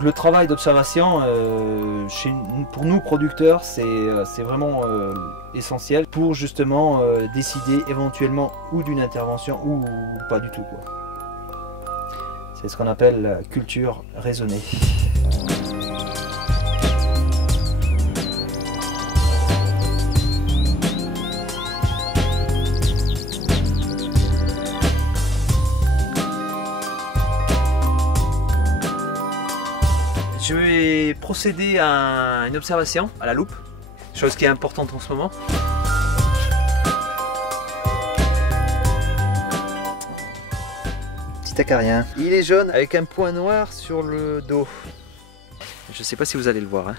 Le travail d'observation, pour nous producteurs, c'est vraiment essentiel pour justement décider éventuellement ou d'une intervention ou pas du tout, quoi. C'est ce qu'on appelle la culture raisonnée. Je vais procéder à une observation à la loupe, chose qui est importante en ce moment. Petit acarien. Il est jaune avec un point noir sur le dos. Je ne sais pas si vous allez le voir, hein.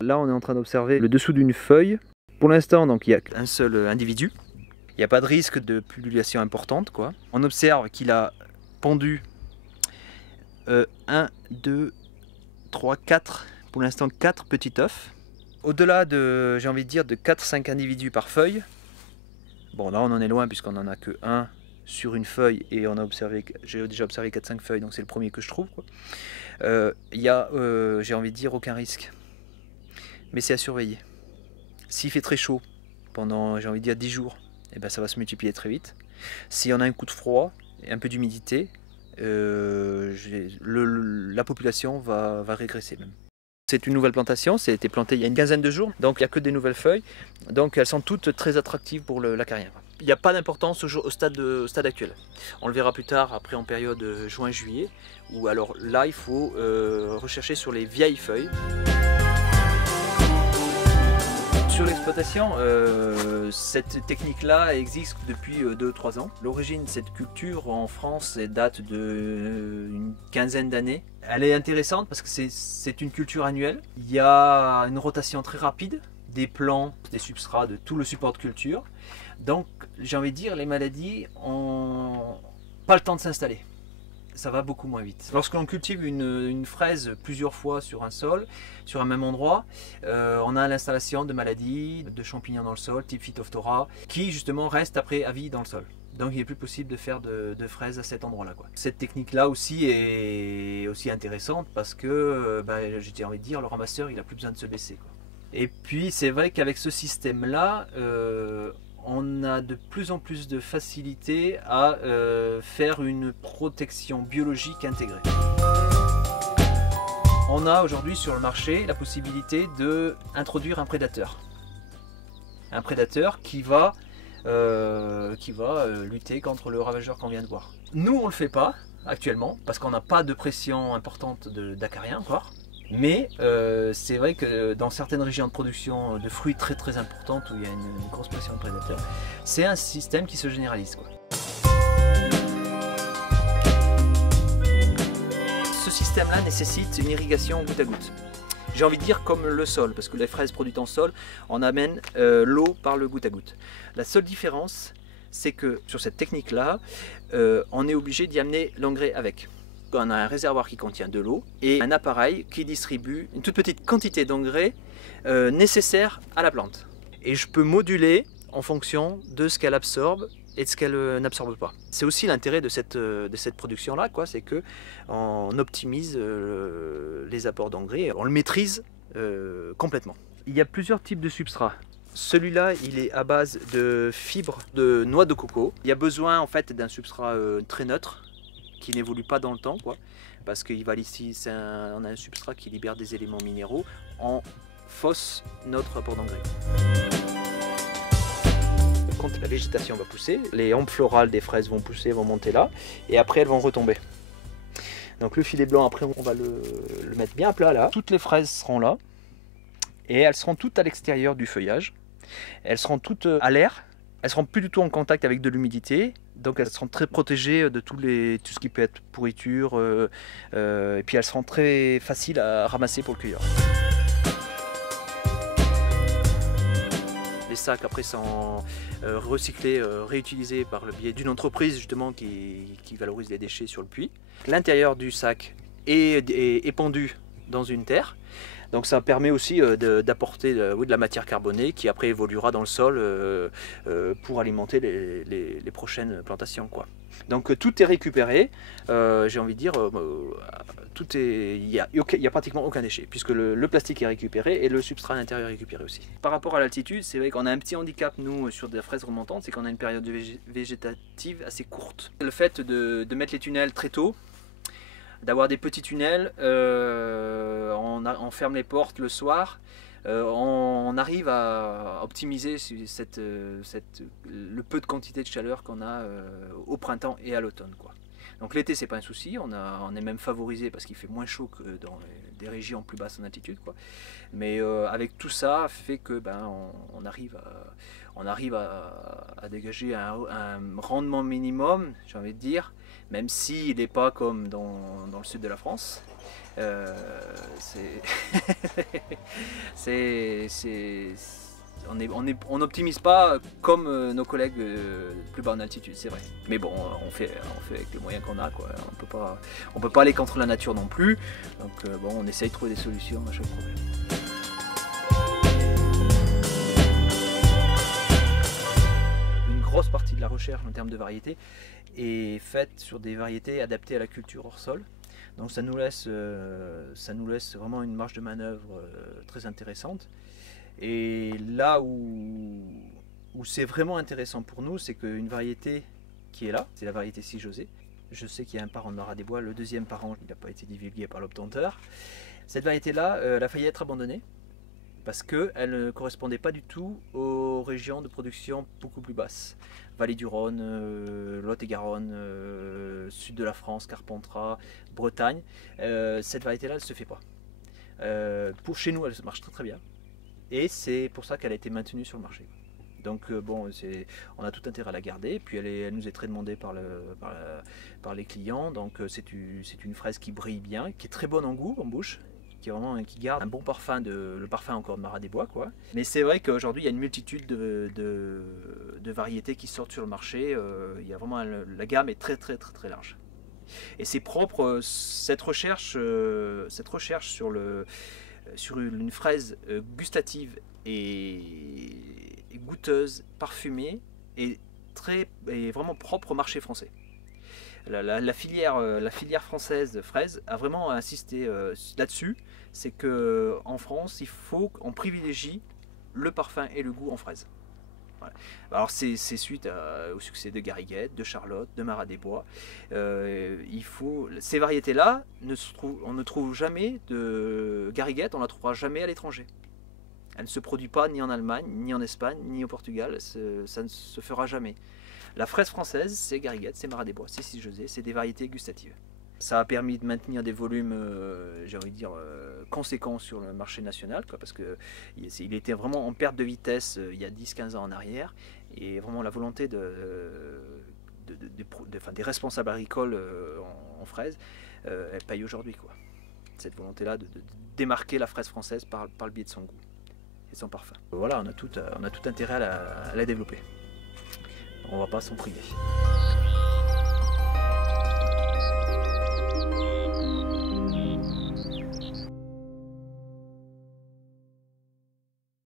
Là, on est en train d'observer le dessous d'une feuille. Pour l'instant, donc il y a un seul individu. Il n'y a pas de risque de pullulation importante, quoi. On observe qu'il a pendu 1, 2, 3, 4, pour l'instant 4 petits œufs. Au-delà de, j'ai envie de dire, de 4-5 individus par feuille. Bon, là on en est loin puisqu'on n'en a que un sur une feuille et on a observé, j'ai déjà observé 4-5 feuilles, donc c'est le premier que je trouve, quoi. Il y a, j'ai envie de dire, aucun risque. Mais c'est à surveiller. S'il fait très chaud pendant, j'ai envie de dire, 10 jours, eh ben, ça va se multiplier très vite. Si on a un coup de froid et un peu d'humidité, la population va régresser même. C'est une nouvelle plantation, ça a été planté il y a une quinzaine de jours, donc il n'y a que des nouvelles feuilles, donc elles sont toutes très attractives pour l'acarien. Il n'y a pas d'importance au stade actuel. On le verra plus tard, après en période juin-juillet, où alors là il faut rechercher sur les vieilles feuilles. Sur l'exploitation, cette technique-là existe depuis 2-3 ans. L'origine de cette culture en France date d'une quinzaine d'années. Elle est intéressante parce que c'est une culture annuelle. Il y a une rotation très rapide des plants, des substrats, de tout le support de culture. Donc, j'ai envie de dire, les maladies n'ont pas le temps de s'installer. Ça va beaucoup moins vite. Lorsqu'on cultive une fraise plusieurs fois sur un sol, sur un même endroit, on a l'installation de maladies, de champignons dans le sol, type Phytophthora, qui justement restent après à vie dans le sol. Donc il n'est plus possible de faire de fraises à cet endroit-là, quoi. Cette technique-là aussi est aussi intéressante parce que, j'ai envie de dire, le ramasseur, il n'a plus besoin de se baisser, quoi. Et puis c'est vrai qu'avec ce système-là, on a de plus en plus de facilité à faire une protection biologique intégrée. On a aujourd'hui sur le marché la possibilité d'introduire un prédateur. Un prédateur qui va lutter contre le ravageur qu'on vient de voir. Nous, on ne le fait pas actuellement parce qu'on n'a pas de pression importante d'acariens encore. Mais c'est vrai que dans certaines régions de production de fruits très importantes où il y a une grosse pression de prédateurs, c'est un système qui se généralise, quoi. Ce système-là nécessite une irrigation goutte à goutte. J'ai envie de dire comme le sol, parce que les fraises produites en sol, on amène l'eau par le goutte à goutte. La seule différence, c'est que sur cette technique-là, on est obligé d'y amener l'engrais avec. On a un réservoir qui contient de l'eau et un appareil qui distribue une toute petite quantité d'engrais nécessaire à la plante. Et je peux moduler en fonction de ce qu'elle absorbe et de ce qu'elle n'absorbe pas. C'est aussi l'intérêt de cette production-là, quoi, c'est qu'on optimise les apports d'engrais, on le maîtrise complètement. Il y a plusieurs types de substrats. Celui-là, il est à base de fibres de noix de coco. Il y a besoin en fait d'un substrat très neutre, qui n'évolue pas dans le temps, quoi, parce qu'on a un substrat qui libère des éléments minéraux en fausse notre apport d'engrais. Quand la végétation va pousser, les hampes florales des fraises vont pousser, vont monter là, et après elles vont retomber. Donc le filet blanc, après on va le mettre bien à plat là. Toutes les fraises seront là, et elles seront toutes à l'extérieur du feuillage. Elles seront toutes à l'air. Elles seront plus du tout en contact avec de l'humidité, donc elles seront très protégées de tout ce qui peut être pourriture, et puis elles seront très faciles à ramasser pour le cueilleur. Les sacs après sont recyclés, réutilisés par le biais d'une entreprise justement qui valorise les déchets sur le puits. L'intérieur du sac est pendu dans une terre. Donc ça permet aussi d'apporter de la matière carbonée qui après évoluera dans le sol pour alimenter les prochaines plantations, quoi. Donc tout est récupéré, j'ai envie de dire, il n'y a pratiquement aucun déchet, puisque le plastique est récupéré et le substrat à l'intérieur est récupéré aussi. Par rapport à l'altitude, c'est vrai qu'on a un petit handicap, nous, sur des fraises remontantes, c'est qu'on a une période végétative assez courte. Le fait de mettre les tunnels très tôt, d'avoir des petits tunnels, on ferme les portes le soir, on arrive à optimiser le peu de quantité de chaleur qu'on a au printemps et à l'automne, quoi. Donc l'été c'est pas un souci, on est même favorisé parce qu'il fait moins chaud que dans des régions plus basses en altitude, quoi. Mais avec tout ça fait que on arrive à dégager un rendement minimum, j'ai envie de dire, même s'il n'est pas comme dans le sud de la France. On n'optimise pas comme nos collègues plus bas en altitude, c'est vrai. Mais bon, on fait avec les moyens qu'on a, quoi. On peut pas aller contre la nature non plus. Donc bon, on essaye de trouver des solutions à chaque problème. Une grosse partie de la recherche en termes de variétés est faite sur des variétés adaptées à la culture hors sol. Donc ça nous laisse vraiment une marge de manœuvre très intéressante. Et là où c'est vraiment intéressant pour nous, c'est qu'une variété qui est là, c'est la variété Cijosé. Je sais qu'il y a un parent de Marat des Bois, le deuxième parent, il n'a pas été divulgué par l'obtenteur. Cette variété-là, elle a failli être abandonnée parce qu'elle ne correspondait pas du tout aux régions de production beaucoup plus basses. Vallée du Rhône, Lot-et-Garonne, sud de la France, Carpentras, Bretagne. Cette variété-là, elle ne se fait pas. Pour chez nous, elle marche très très bien. Et c'est pour ça qu'elle a été maintenue sur le marché. Donc bon, on a tout intérêt à la garder. Puis elle nous est très demandée par les clients. Donc c'est une fraise qui brille bien, qui est très bonne en goût, en bouche, qui garde un bon parfum, le parfum encore de Marat des Bois, quoi. Mais c'est vrai qu'aujourd'hui il y a une multitude de variétés qui sortent sur le marché. Il y a vraiment la gamme est très très très très large. Et c'est propre cette recherche sur une fraise gustative et goûteuse, parfumée, et vraiment propre au marché français. La filière française de fraises a vraiment insisté là-dessus, c'est qu'en France, on privilégie le parfum et le goût en fraise. Voilà. Alors c'est suite au succès de Garriguette, de Charlotte, de Marat des Bois. Ces variétés-là, on ne trouve jamais de Garriguette, on ne la trouvera jamais à l'étranger. Elle ne se produit pas ni en Allemagne, ni en Espagne, ni au Portugal, ça ne se fera jamais. La fraise française, c'est Garriguette, c'est Marat des Bois, c'est Cijosé, c'est des variétés gustatives. Ça a permis de maintenir des volumes, j'ai envie de dire, conséquents sur le marché national, quoi, parce qu'il était vraiment en perte de vitesse il y a 10-15 ans en arrière, et vraiment la volonté des responsables agricoles en fraises, elle paye aujourd'hui, quoi. Cette volonté-là de démarquer la fraise française par le biais de son goût et son parfum. Voilà, on a tout intérêt à la développer. On ne va pas s'en priver.